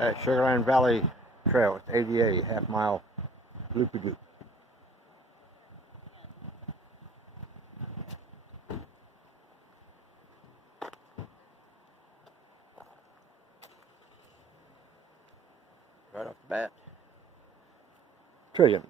at Sugarland Valley Trail. It's ADA, half-mile loop-a-doop. Right off the bat, trilliums.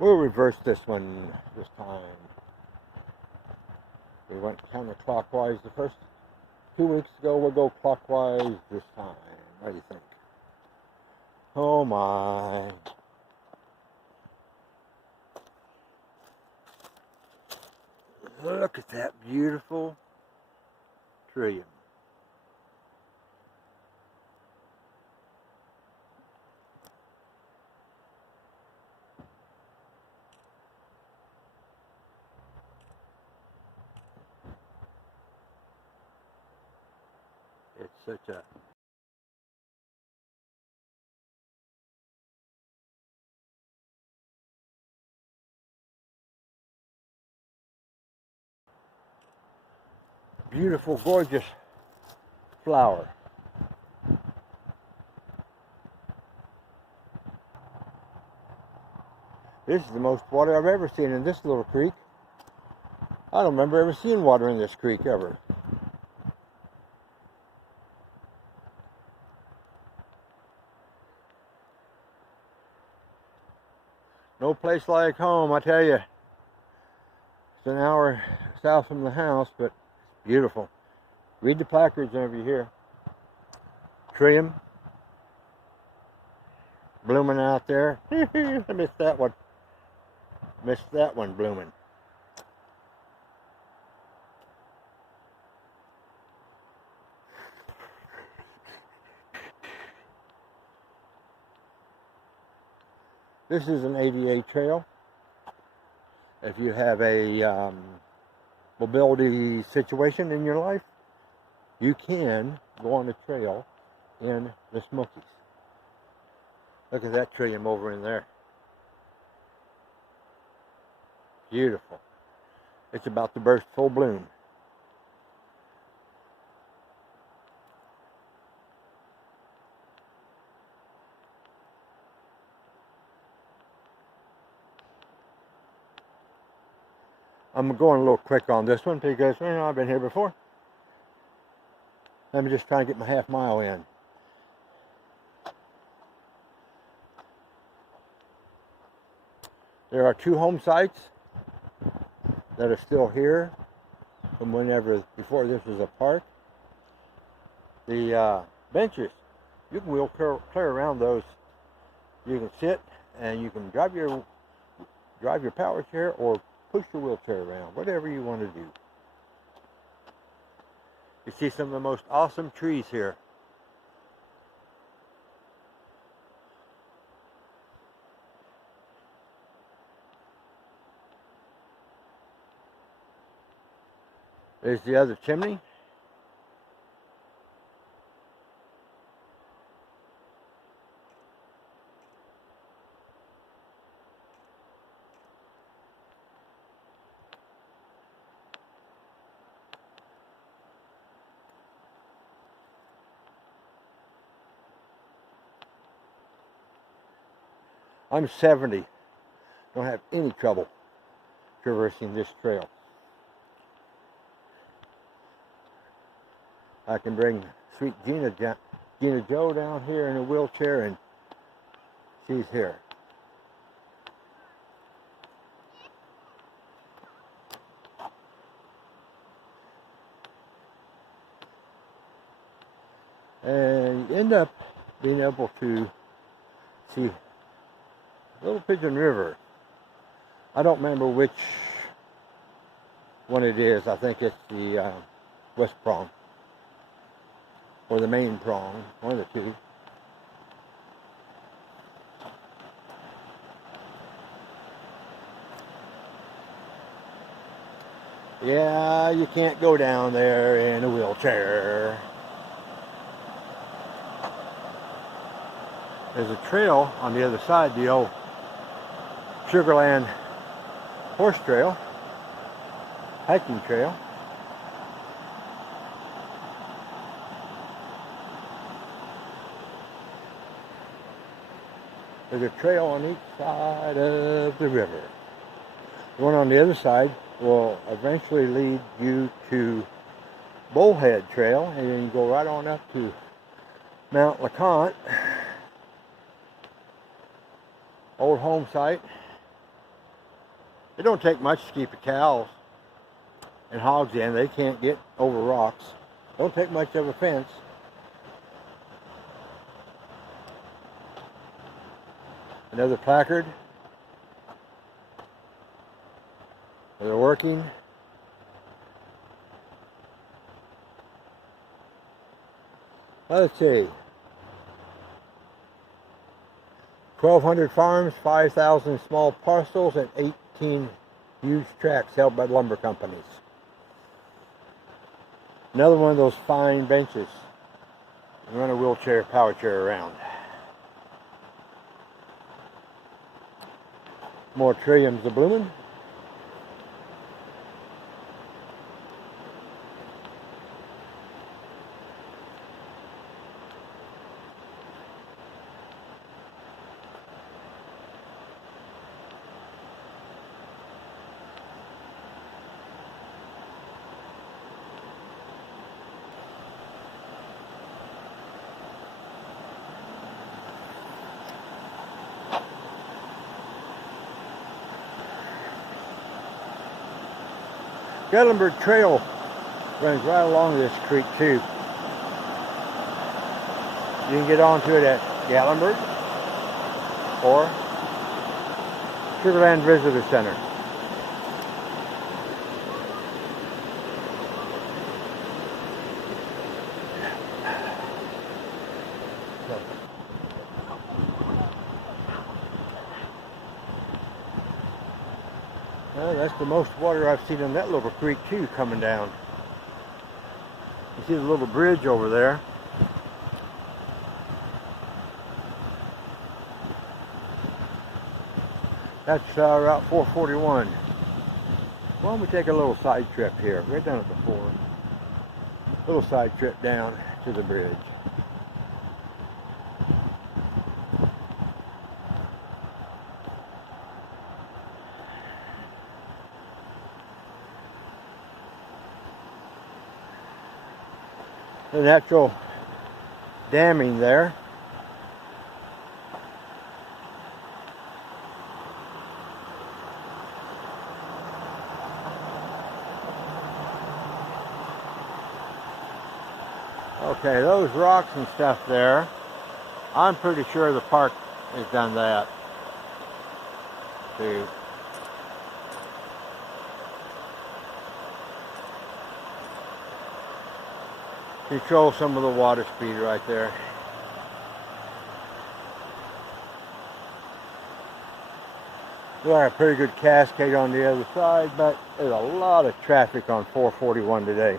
We'll reverse this one this time. We went counterclockwise the first 2 weeks ago. We'll go clockwise this time. What do you think? Oh my. Look at that beautiful trillium. It's such a beautiful, gorgeous flower. This is the most water I've ever seen in this little creek. I don't remember ever seeing water in this creek ever. No place like home, I tell you. It's an hour south from the house, but it's beautiful. Read the placards whenever you hear. Trillium. Blooming out there. I missed that one. Missed that one blooming. This is an ADA trail. If you have a mobility situation in your life, you can go on a trail in the Smokies. Look at that trillium over in there. Beautiful. It's about to burst full bloom. I'm going a little quick on this one because I've been here before. I'm just trying to get my half mile in. There are 2 home sites that are still here from whenever, before this was a park. The benches, you can wheel clear around those. You can sit and you can drive your power chair or push your wheelchair around, whatever you want to do. You see some of the most awesome trees here. There's the other chimney. I'm 70. Don't have any trouble traversing this trail. I can bring sweet Gina Jo down here in a wheelchair, and she's here. And you end up being able to see Little Pigeon River. I don't remember which one it is. I think it's the West Prong or the Main Prong, one of the two. Yeah, you can't go down there in a wheelchair. There's a trail on the other side, the old Sugarland horse trail, hiking trail. There's a trail on each side of the river. The one on the other side will eventually lead you to Bullhead Trail, and then you go right on up to Mount LeConte, old home site. It don't take much to keep the cows and hogs in. They can't get over rocks. Don't take much of a fence. Another placard. They're working. Let's see. 1,200 farms, 5,000 small parcels, and 18 huge tracts held by lumber companies. Another one of those fine benches. You run a wheelchair, power chair around. More trilliums of blooming. Gatlinburg Trail runs right along this creek too. You can get onto it at Gatlinburg or Sugarland Visitor Center. Well, that's the most water I've seen on that little creek too, coming down. You see the little bridge over there. That's Route 441. Why don't we take a little side trip here? We've done it before. Little side trip down to the bridge. The natural damming there. Okay, those rocks and stuff there, I'm pretty sure the park has done that to control some of the water speed right there. We got a pretty good cascade on the other side, but there's a lot of traffic on 441 today.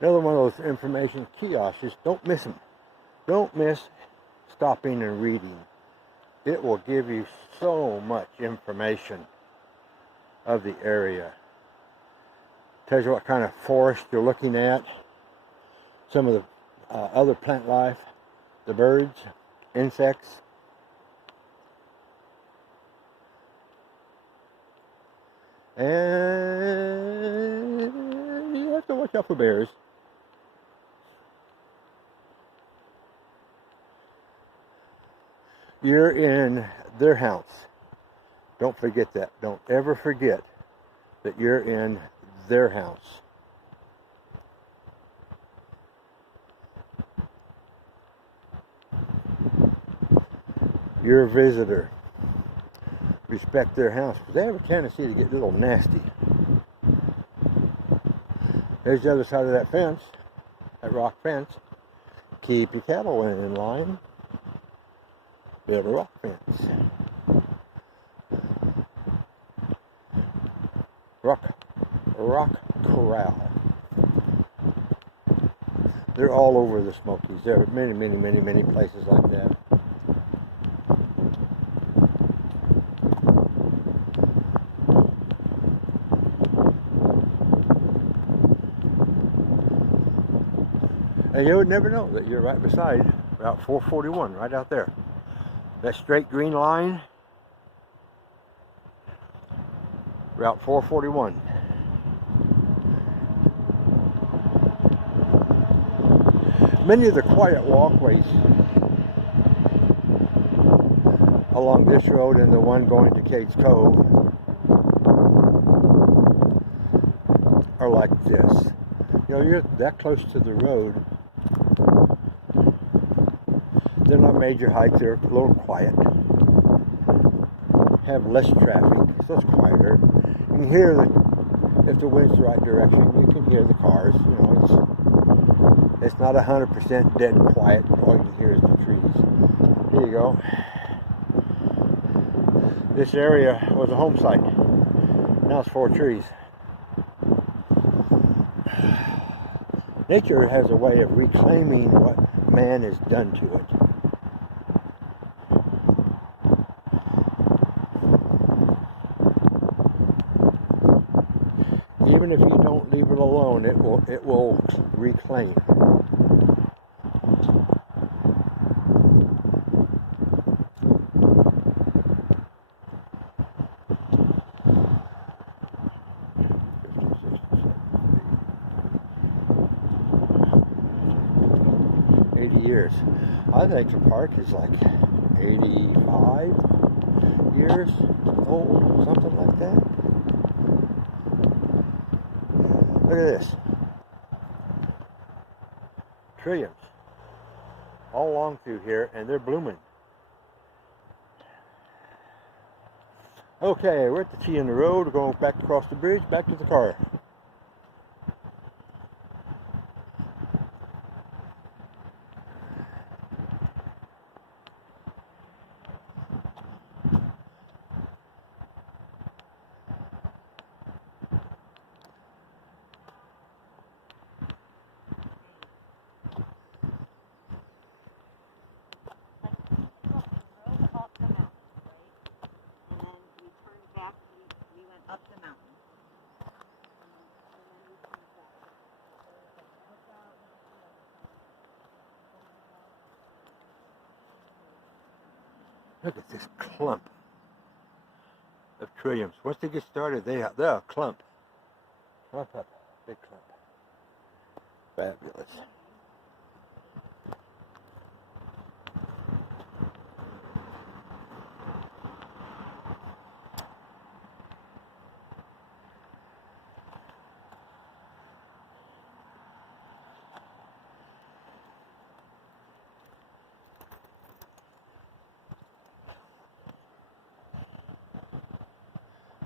Another one of those information kiosks. Don't miss them. Don't miss stopping and reading. It will give you so much information of the area. Tells you what kind of forest you're looking at. Some of the other plant life, the birds, insects. And you have to watch out for bears. You're in their house. Don't forget that. Don't ever forget that you're in their house. You're a visitor. respect their house, because they have a tendency to get a little nasty. There's the other side of that fence, that rock fence. Keep your cattle in line. Build a rock fence. Rock corral. They're all over the Smokies. There are many places like that. And you would never know that you're right beside Route 441, right out there. That straight green line, Route 441. Many of the quiet walkways along this road and the one going to Cades Cove are like this. You know, you're that close to the road. They're not major hikes, they're a little quiet. Have less traffic, so it's quieter. You can hear if the wind's the right direction, you can hear the cars. You know, it's not 100% dead quiet. All you can hear is the trees. Here you go. This area was a home site. Now it's 4 trees. Nature has a way of reclaiming what man has done to it. Even if you don't leave it alone, it will reclaim. Years. I think the park is like 85 years old, something like that. Look at this. Trilliums all along through here, and they're blooming. Okay, we're at the T in the road. We're going back across the bridge, back to the car. Look at this clump of trilliums. Once they get started, they're a clump. Clump up, big clump. Fabulous.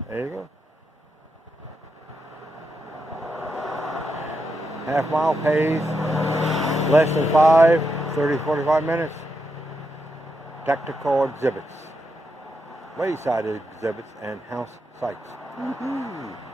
There you go. Half mile pace, less than 30, 45 minutes. Tactical exhibits, wayside exhibits, and house sites. Woo-hoo.